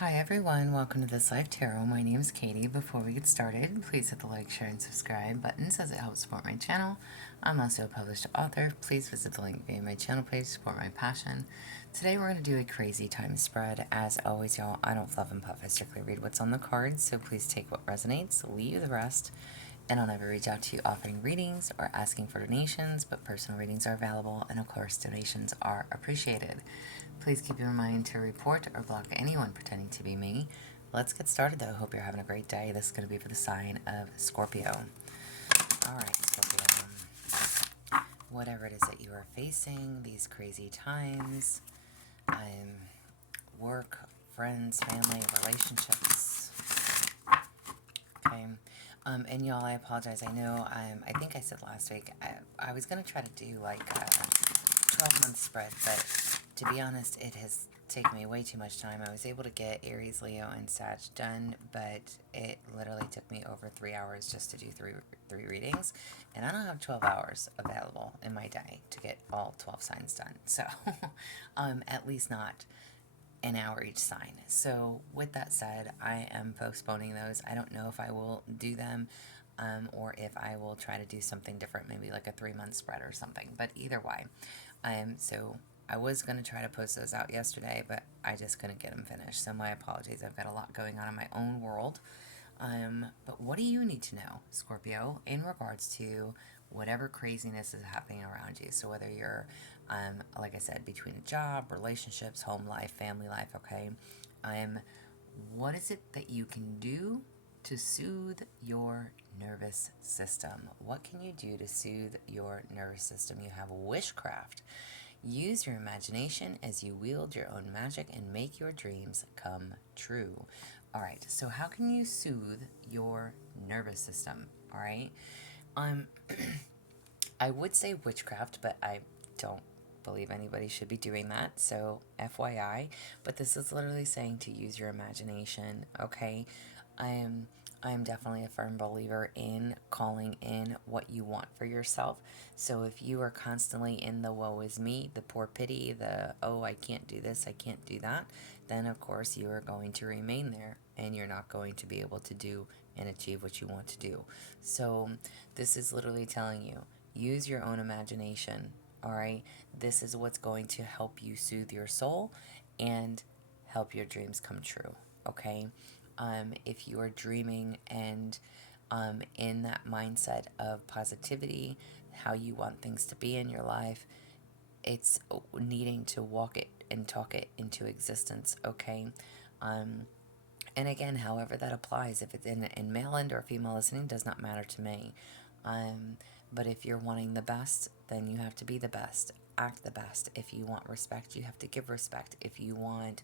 Hi everyone, welcome to This Life Tarot. My name is Katie. Before we get started, please hit the like, share, and subscribe buttons as it helps support my channel. I'm also a published author. Please visit the link via my channel page to support my passion. Today we're going to do a crazy time spread. As always, y'all, I don't fluff and puff. I strictly read what's on the cards, so please take what resonates, leave the rest. And I'll never reach out to you offering readings or asking for donations, but personal readings are available, and of course, donations are appreciated. Please keep in mind to report or block anyone pretending to be me. Let's get started, though. Hope you're having a great day. This is going to be for the sign of Scorpio. Alright, Scorpio. Whatever it is that you are facing, these crazy times, work, friends, family, relationships. Okay. And y'all, I apologize. I know, I think I said last week, I was going to try to do like a 12-month spread, but to be honest, it has taken me way too much time. I was able to get Aries, Leo, and Sag done, but it literally took me over 3 hours just to do three readings, and I don't have 12 hours available in my day to get all 12 signs done. So, at least not an hour each sign. So with that said, I am postponing those. I don't know if I will do them or if I will try to do something different, maybe like a 3-month spread or something. But either way, so I was going to try to post those out yesterday, but I just couldn't get them finished. So my apologies. I've got a lot going on in my own world. But what do you need to know, Scorpio, in regards to whatever craziness is happening around you? So whether you're, like I said, between a job, relationships, home life, family life, okay? What is it that you can do to soothe your nervous system? What can you do to soothe your nervous system? You have witchcraft. Use your imagination as you wield your own magic and make your dreams come true. All right, so how can you soothe your nervous system? All right, I would say witchcraft, but I don't believe anybody should be doing that. So FYI, but this is literally saying to use your imagination. Okay, I am definitely a firm believer in calling in what you want for yourself. So if you are constantly in the woe is me, the poor pity, the oh, I can't do this, I can't do that, then of course you are going to remain there and you're not going to be able to do and achieve what you want to do. So this is literally telling you, use your own imagination. All right, this is what's going to help you soothe your soul and help your dreams come true. Okay, if you are dreaming and in that mindset of positivity, how you want things to be in your life, it's needing to walk it and talk it into existence. Okay, and again, however that applies, if it's in male end or female listening, does not matter to me. But if you're wanting the best, then you have to be the best. Act the best. If you want respect, you have to give respect. If you want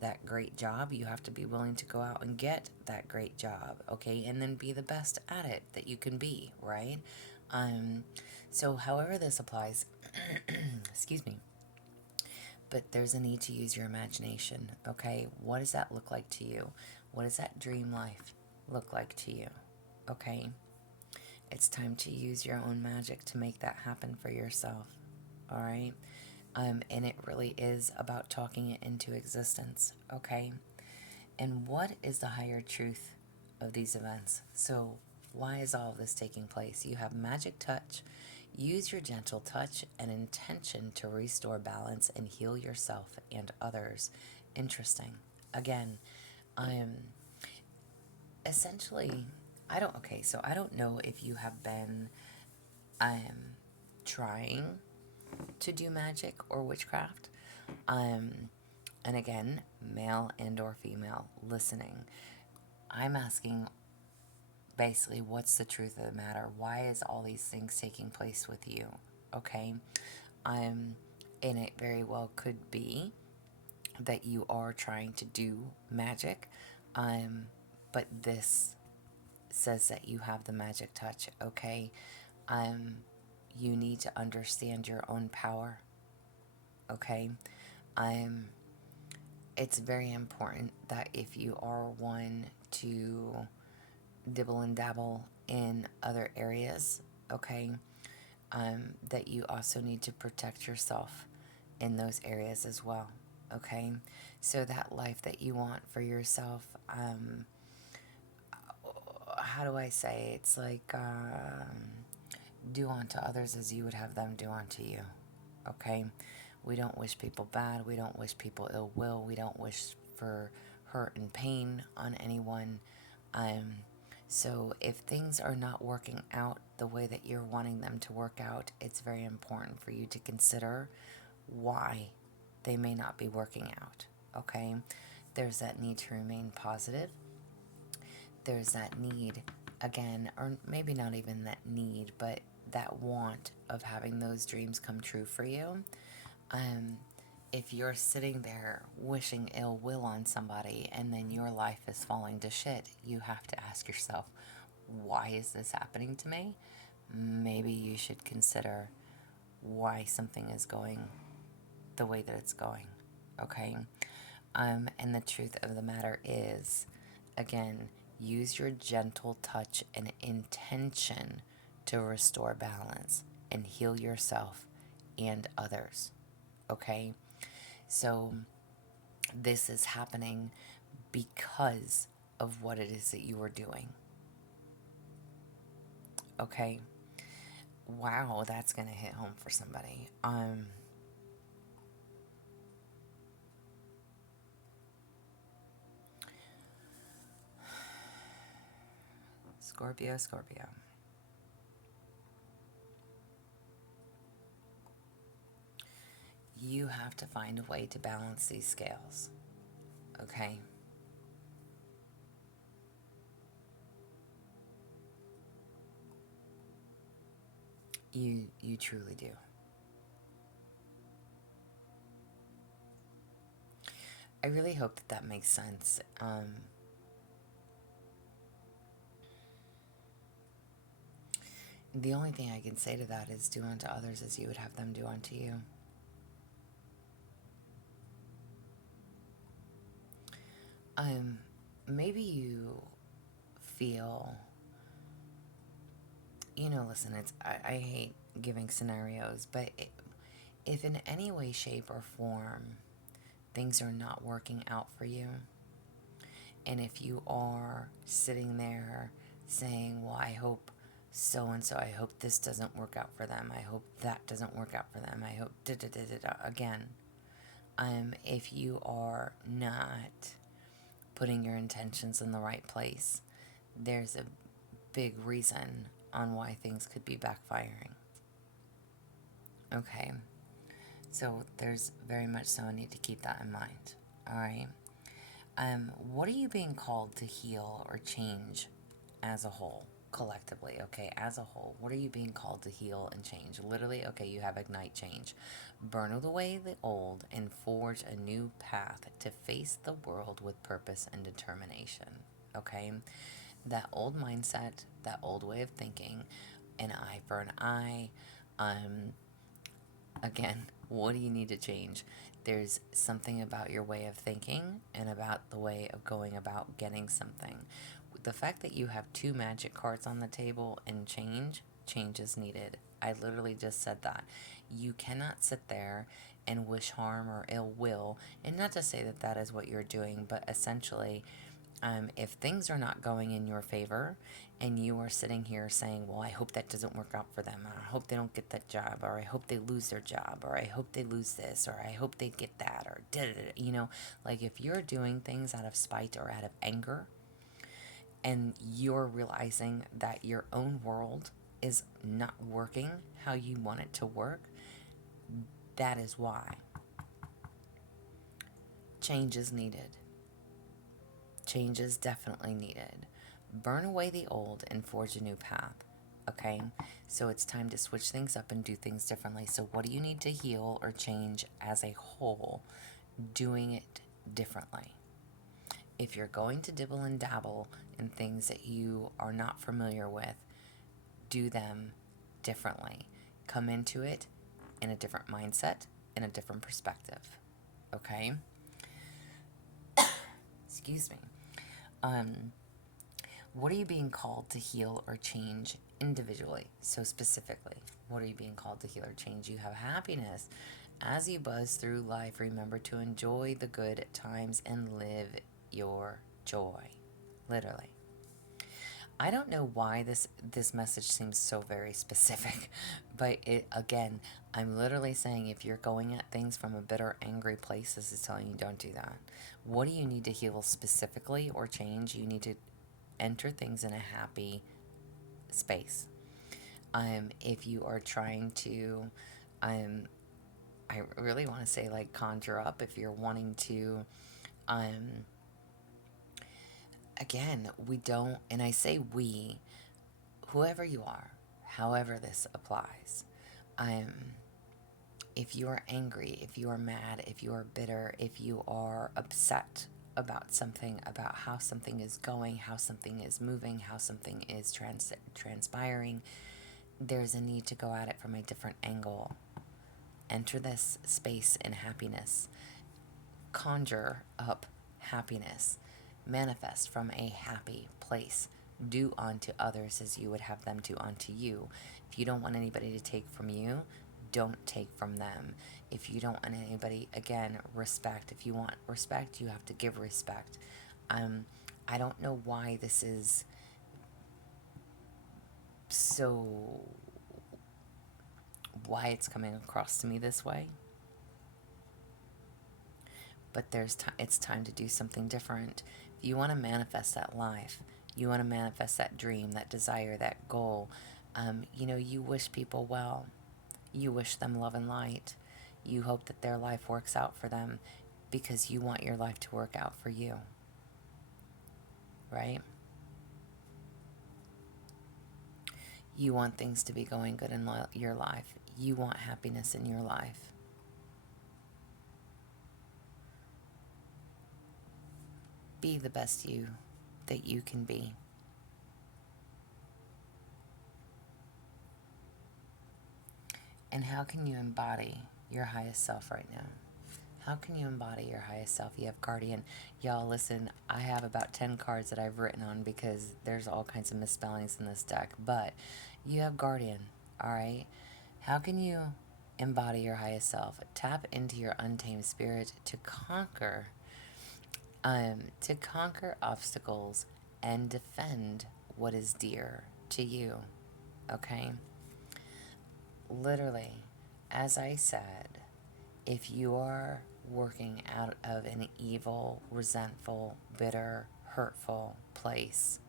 that great job, you have to be willing to go out and get that great job, okay? And then be the best at it that you can be, right? So however this applies, excuse me, but there's a need to use your imagination, okay? What does that look like to you? What does that dream life look like to you, okay? It's time to use your own magic to make that happen for yourself, all right? And it really is about talking it into existence, okay? And what is the higher truth of these events? So why is all of this taking place? You have magic touch. Use your gentle touch and intention to restore balance and heal yourself and others. Interesting. Again, I'm essentially, so I don't know if you have been trying to do magic or witchcraft. And again, male and or female listening. I'm asking basically, what's the truth of the matter? Why is all these things taking place with you? Okay? And it very well could be that you are trying to do magic, but this says that you have the magic touch, okay? You need to understand your own power, okay? It's very important that if you are one to dibble and dabble in other areas, okay, that you also need to protect yourself in those areas as well, Okay? So that life that you want for yourself, how do I say? It's like, do unto others as you would have them do unto you. Okay? We don't wish people bad. We don't wish people ill will. We don't wish for hurt and pain on anyone. Um, so if things are not working out the way that you're wanting them to work out, it's very important for you to consider why they may not be working out. Okay? There's that need to remain positive. There's that need, again, or maybe not even that need, but that want of having those dreams come true for you. Um, if you're sitting there wishing ill will on somebody and then your life is falling to shit, you have to ask yourself, why is this happening to me? Maybe you should consider why something is going the way that it's going. Okay? And the truth of the matter is, again, use your gentle touch and intention to restore balance and heal yourself and others. Okay? So, this is happening because of what it is that you are doing. Okay? Wow, that's going to hit home for somebody. Scorpio, Scorpio. You have to find a way to balance these scales. Okay? You truly do. I really hope that that makes sense. The only thing I can say to that is do unto others as you would have them do unto you. Um, Maybe you feel, listen, I hate giving scenarios, but if in any way, shape, or form things are not working out for you, and if you are sitting there saying, well, I hope so and so, I hope this doesn't work out for them, I hope that doesn't work out for them, I hope da da da da da, again, if you are not putting your intentions in the right place, there's a big reason on why things could be backfiring. Okay, so there's very much so a need to keep that in mind. All right. What are you being called to heal or change as a whole, collectively? Okay, as a whole, what are you being called to heal and change? Literally, okay, you have ignite change. Burn away the old and forge a new path to face the world with purpose and determination. Okay, that old mindset, that old way of thinking, an eye for an eye. Again, what do you need to change? There's something about your way of thinking and about the way of going about getting something. The fact that you have two magic cards on the table and change is needed. I literally just said that. You cannot sit there and wish harm or ill will, and not to say that that is what you're doing, but essentially, if things are not going in your favor and you are sitting here saying, well, I hope that doesn't work out for them, or I hope they don't get that job, or I hope they lose their job, or I hope they lose this, or I hope they get that, or like if you're doing things out of spite or out of anger and you're realizing that your own world is not working how you want it to work, that is why change is needed. Change is definitely needed. Burn away the old and forge a new path. Okay? So it's time to switch things up and do things differently. So, what do you need to heal or change as a whole? Doing it differently. If you're going to dibble and dabble in things that you are not familiar with, do them differently. Come into it in a different mindset, in a different perspective. Okay? Excuse me. What are you being called to heal or change individually? So specifically, what are you being called to heal or change? You have happiness As you buzz through life, remember to enjoy the good times and live your joy. Literally. I don't know why this message seems so very specific, but it again, I'm literally saying if you're going at things from a bitter, angry place, this is telling you don't do that. What do you need to heal specifically or change? You need to enter things in a happy space. If you are trying to, I really want to say like conjure up. If you're wanting to, again, we don't, and I say we, whoever you are, however this applies. If you are angry, if you are mad, if you are bitter, if you are upset about something, about how something is going, how something is moving, how something is transpiring, there's a need to go at it from a different angle. Enter this space in happiness. Conjure up happiness. Manifest from a happy place. Do unto others as you would have them do unto you. If you don't want anybody to take from you, don't take from them. If you don't want anybody, again, respect. If you want respect, you have to give respect. I don't know why this is so, why it's coming across to me this way. But it's time to do something different. If you want to manifest that life, you want to manifest that dream, that desire, that goal, you wish people well. You wish them love and light. You hope that their life works out for them because you want your life to work out for you. Right? You want things to be going good in your life. You want happiness in your life. Be the best you that you can be. And how can you embody your highest self right now? How can you embody your highest self? You have Guardian. Y'all, listen, I have about 10 cards that I've written on because there's all kinds of misspellings in this deck. But you have Guardian, all right? How can you embody your highest self? Tap into your untamed spirit to conquer obstacles and defend what is dear to you, okay? Literally, as I said, if you are working out of an evil, resentful, bitter, hurtful place,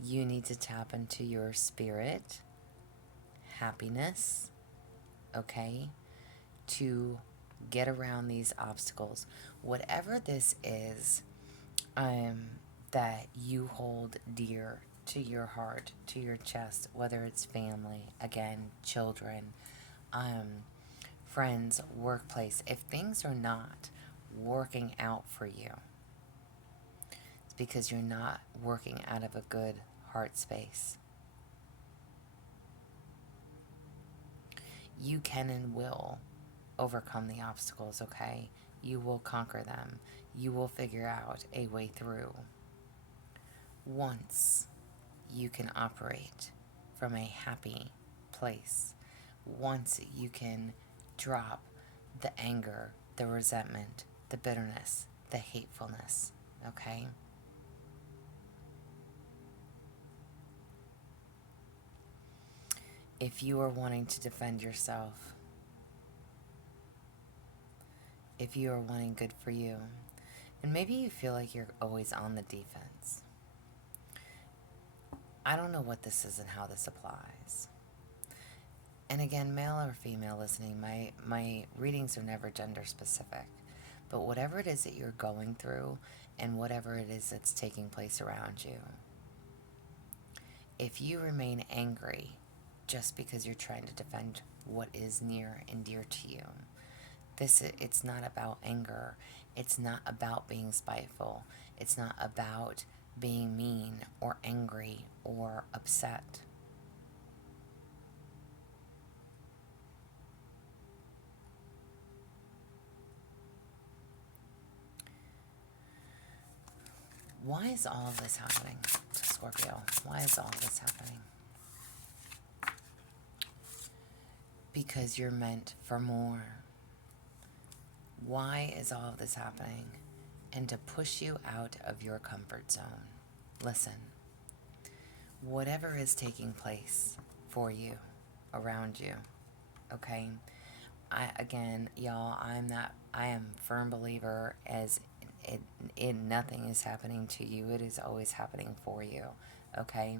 you need to tap into your spirit, happiness, okay, to get around these obstacles. Whatever this is that you hold dear to your heart, to your chest, whether it's family, again, children, friends, workplace, if things are not working out for you, it's because you're not working out of a good heart space. You can and will overcome the obstacles, okay? You will conquer them. You will figure out a way through. Once you can operate from a happy place, once you can drop the anger, the resentment, the bitterness, the hatefulness, okay? If you are wanting to defend yourself, if you are wanting good for you, and maybe you feel like you're always on the defense. I don't know what this is and how this applies. And again, male or female listening, my readings are never gender specific. But whatever it is that you're going through and whatever it is that's taking place around you, if you remain angry just because you're trying to defend what is near and dear to you, it's not about anger. It's not about being spiteful. It's not about being mean or angry or upset. Why is all of this happening to Scorpio? Why is all of this happening? because you're meant for more. Why is all of this happening? And to push you out of your comfort zone. Listen, whatever is taking place for you, around you, okay? Y'all, I am a firm believer as nothing is happening to you. It is always happening for you, okay?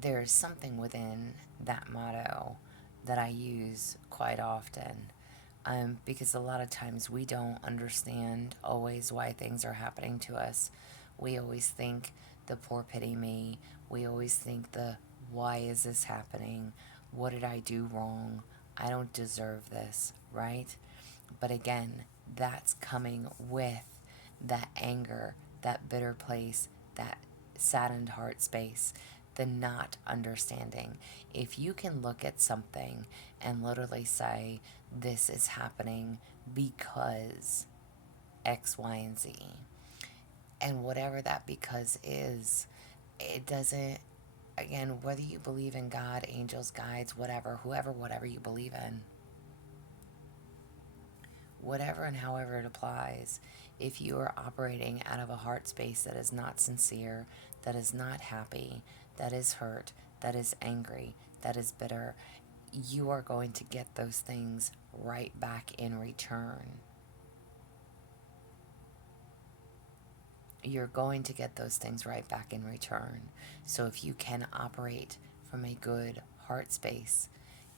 There's something within that motto that I use quite often, because a lot of times we don't understand always why things are happening to us. We always think the poor pity me. We always think the why is this happening? What did I do wrong? I don't deserve this, right? But again, that's coming with that anger, that bitter place, that saddened heart space, the not understanding. If you can look at something and literally say, this is happening because X, Y, and Z, and whatever that because is, it doesn't, again, whether you believe in God, angels, guides, whatever, whoever, whatever you believe in, whatever and however it applies, if you are operating out of a heart space that is not sincere, that is not happy, that is hurt, that is angry, that is bitter, you are going to get those things right back in return. You're going to get those things right back in return. So if you can operate from a good heart space,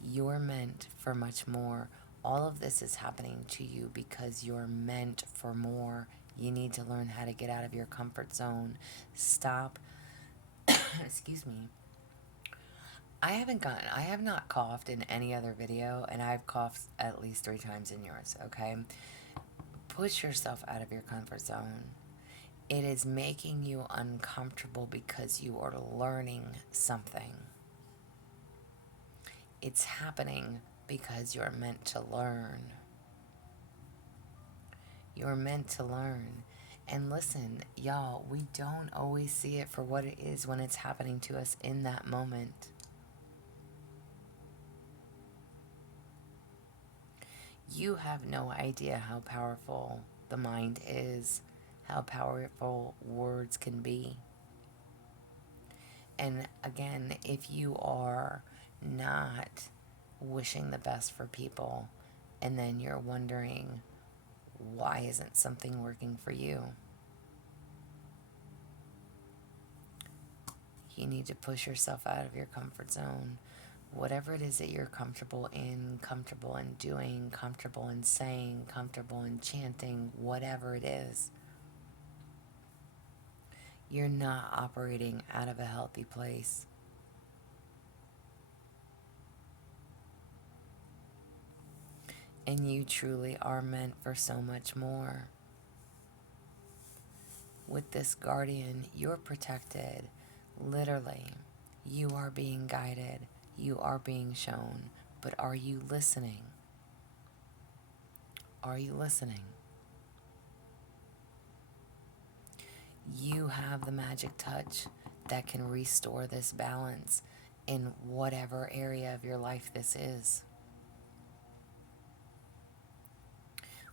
you're meant for much more. All of this is happening to you because you're meant for more. You need to learn how to get out of your comfort zone. Stop. Excuse me. I have not coughed in any other video, and I've coughed at least 3 times in yours, okay? Push yourself out of your comfort zone. It is making you uncomfortable because you are learning something. It's happening because you're meant to learn. You're meant to learn. And listen, y'all, we don't always see it for what it is when it's happening to us in that moment. You have no idea how powerful the mind is, how powerful words can be. And again, if you are not wishing the best for people, and then you're wondering, why isn't something working for you? You need to push yourself out of your comfort zone. Whatever it is that you're comfortable in doing, comfortable in saying, comfortable in chanting, whatever it is, you're not operating out of a healthy place. And you truly are meant for so much more. With this guardian, you're protected. Literally, you are being guided. You are being shown. But are you listening? Are you listening? You have the magic touch that can restore this balance in whatever area of your life this is.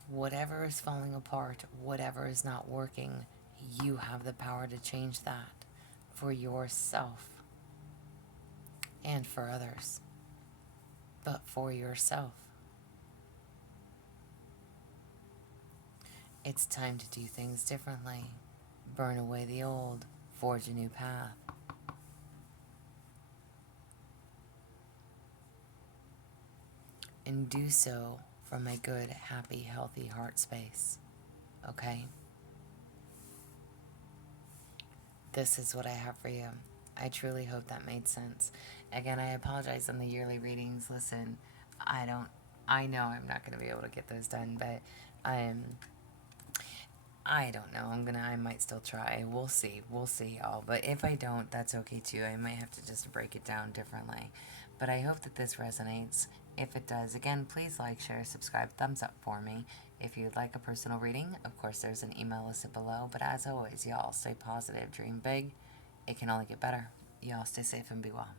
Whatever is falling apart, whatever is not working, you have the power to change that for yourself and for others, but for yourself. It's time to do things differently. Burn away the old, forge a new path. And do so from a good, happy, healthy heart space. Okay? This is what I have for you. I truly hope that made sense. Again, I apologize on the yearly readings. Listen, I know I'm not going to be able to get those done, but I don't know. I might still try. We'll see, y'all. But if I don't, that's okay too. I might have to just break it down differently. But I hope that this resonates. If it does, again, please like, share, subscribe, thumbs up for me. If you'd like a personal reading, of course, there's an email listed below. But as always, y'all, stay positive, dream big. It can only get better. Y'all stay safe and be well.